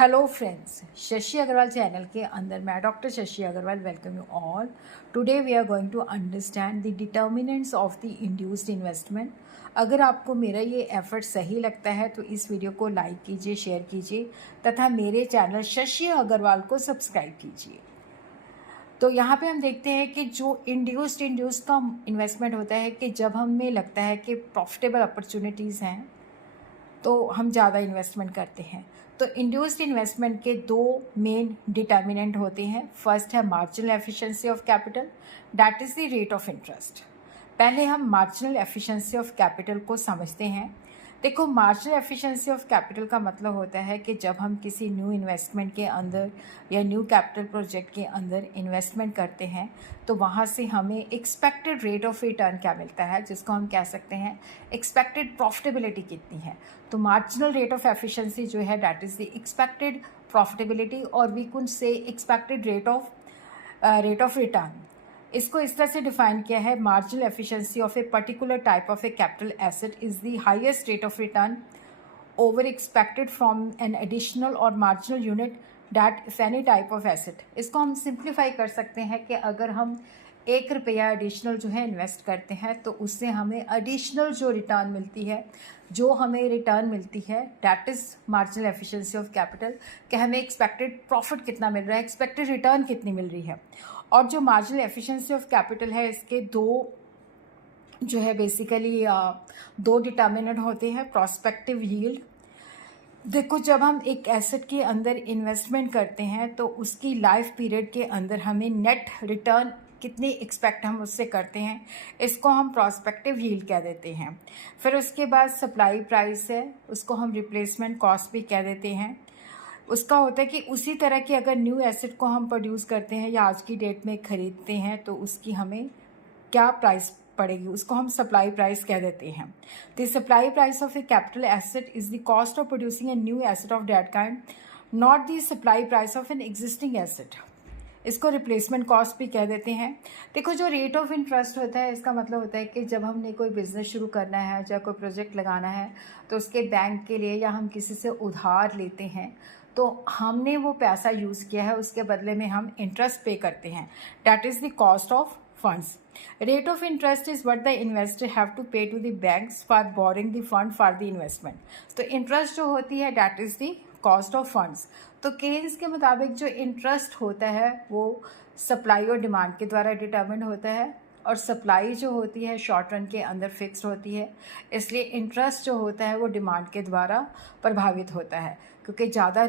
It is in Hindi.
Hello friends, Shashi Agarwal channel के अंदर मैं doctor Shashi Agarwal welcome you all. Today we are going to understand the determinants of the induced investment. अगर आपको मेरा ये एफर्ट सही लगता है तो इस वीडियो को लाइक कीजिए, शेयर कीजिए तथा मेरे चैनल शशि अग्रवाल को सब्सक्राइब कीजिए। तो यहाँ पे हम देखते हैं कि जो इंड्यूस्ड का इन्वेस्टमेंट होता है कि जब हमें लगता है कि प्रॉफिटेबल अपॉर्चुनिटीज़ हैं तो हम ज़्यादा इन्वेस्टमेंट करते हैं। तो इंड्यूस्ड इन्वेस्टमेंट के दो मेन डिटर्मिनेंट होते हैं। फर्स्ट है marginal efficiency of capital, that is the rate of interest. पहले हम मार्जिनल एफिशिएंसी ऑफ कैपिटल को समझते हैं। देखो, मार्जिनल एफिशिएंसी ऑफ कैपिटल का मतलब होता है कि जब हम किसी न्यू इन्वेस्टमेंट के अंदर या न्यू कैपिटल प्रोजेक्ट के अंदर इन्वेस्टमेंट करते हैं तो वहाँ से हमें एक्सपेक्टेड रेट ऑफ रिटर्न क्या मिलता है, जिसको हम कह सकते हैं एक्सपेक्टेड प्रॉफिटेबिलिटी कितनी है। तो मार्जिनल रेट ऑफ एफिशिएंसी जो है that is the expected profitability, और we could say expected rate of return. इसको इस तरह से डिफाइन किया है, marginal efficiency of a particular type of a capital asset is the highest rate of return over expected from an additional or marginal unit that if any type of asset. इसको हम सिंप्लीफाई कर सकते हैं कि अगर हम 1 रुपया एडिशनल जो है इन्वेस्ट करते हैं तो उससे हमें एडिशनल जो रिटर्न मिलती है, जो हमें रिटर्न मिलती है that is marginal efficiency of capital, कि हमें एक्सपेक्टेड प्रॉफिट कितना मिल रहा है, एक्सपेक्टेड रिटर्न कितनी मिल रही है। और जो मार्जिनल एफिशिएंसी ऑफ कैपिटल है, इसके दो जो है बेसिकली दो डिटर्मिनेंट होते हैं। प्रॉस्पेक्टिव यील्ड, देखो जब हम एक एसेट के अंदर इन्वेस्टमेंट करते हैं तो उसकी लाइफ पीरियड के अंदर हमें नेट रिटर्न कितनी एक्सपेक्ट हम उससे करते हैं, इसको हम प्रॉस्पेक्टिव यील्ड कह देते हैं। फिर उसके बाद सप्लाई प्राइस है, उसको हम रिप्लेसमेंट कॉस्ट भी कह देते हैं। उसका होता है कि उसी तरह की अगर न्यू एसेट को हम प्रोड्यूस करते हैं या आज की डेट में ख़रीदते हैं तो उसकी हमें क्या प्राइस पड़ेगी, उसको हम सप्लाई प्राइस कह देते हैं। The supply price of a capital asset is the cost of producing a new asset of that kind, not the supply price of an existing asset. इसको रिप्लेसमेंट कॉस्ट भी कह देते हैं। देखो, जो रेट ऑफ इंटरेस्ट होता है इसका मतलब होता है कि जब हमने कोई बिज़नेस शुरू करना है या कोई प्रोजेक्ट लगाना है तो उसके बैंक के लिए या हम किसी से उधार लेते हैं तो हमने वो पैसा यूज़ किया है, उसके बदले में हम इंटरेस्ट पे करते हैं, that is the cost of funds. Rate of interest is what the investor have to pay to the banks for borrowing the fund for the investment. तो इंटरेस्ट जो होती है that is the cost of funds. तो केन्स के मुताबिक जो इंटरेस्ट होता है वो सप्लाई और डिमांड के द्वारा डिटर्मिन होता है, और सप्लाई जो होती है शॉर्ट रन के अंदर फिक्स्ड होती है, इसलिए इंटरेस्ट जो होता है वो डिमांड के द्वारा प्रभावित होता है, क्योंकि ज़्यादा